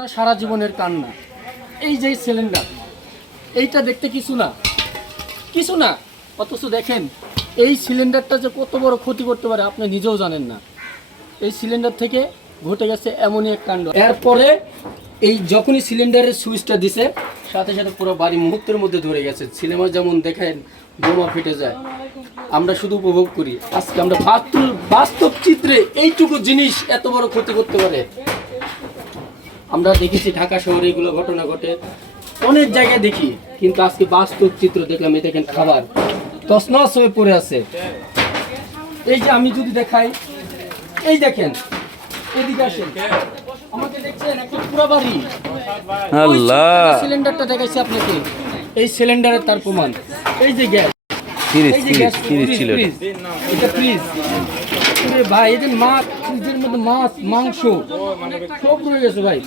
কান্না সারা জীবনের কান্না। এই যে সিলিন্ডার, এইটা দেখতে কিছু না, কিছু না, অথচ দেখেন এই সিলিন্ডারটা যে কত বড় ক্ষতি করতে পারে আপনি নিজেও জানেন না। এই সিলিন্ডার থেকে ঘটে গেছে এমনই এক কাণ্ড। এরপরে এই যখনই সিলিন্ডারের সুইচটা দিছে সাথে সাথে পুরো বাড়ি মুহূর্তের মধ্যে ধরে গেছে। সিনেমা যেমন দেখেন বোমা ফেটে যায়, আমরা শুধু উপভোগ করি। আজকে আমরা বাস্তব চিত্রে এইটুকু জিনিস এত বড় ক্ষতি করতে পারে। আমরা দেখেছি ঢাকা শহরে এগুলো ঘটনা ঘটে, অনেক জায়গায় দেখি, কিন্তু আজকে বাস্তব চিত্র দেখলাম। এই দেখেন খাবার তছনছ হয়ে পড়ে আছে। এই যে আমি যদি দেখাই, এই দেখেন, এদিকে আসেন, আমাকে দেখছেন একটা পুরো বাড়ি। আল্লাহ, সিলিন্ডারটা দেখাইছি আপনাকে, এই সিলিন্ডারের তার প্রমাণ। এই যে গ্যাস, এই যে গ্যাস ছিল, এটা ফ্রিজ। ভাই এদের মাছ, ফ্রিজের মধ্যে মাছ মাংস সব রয়ে গেছে ভাই।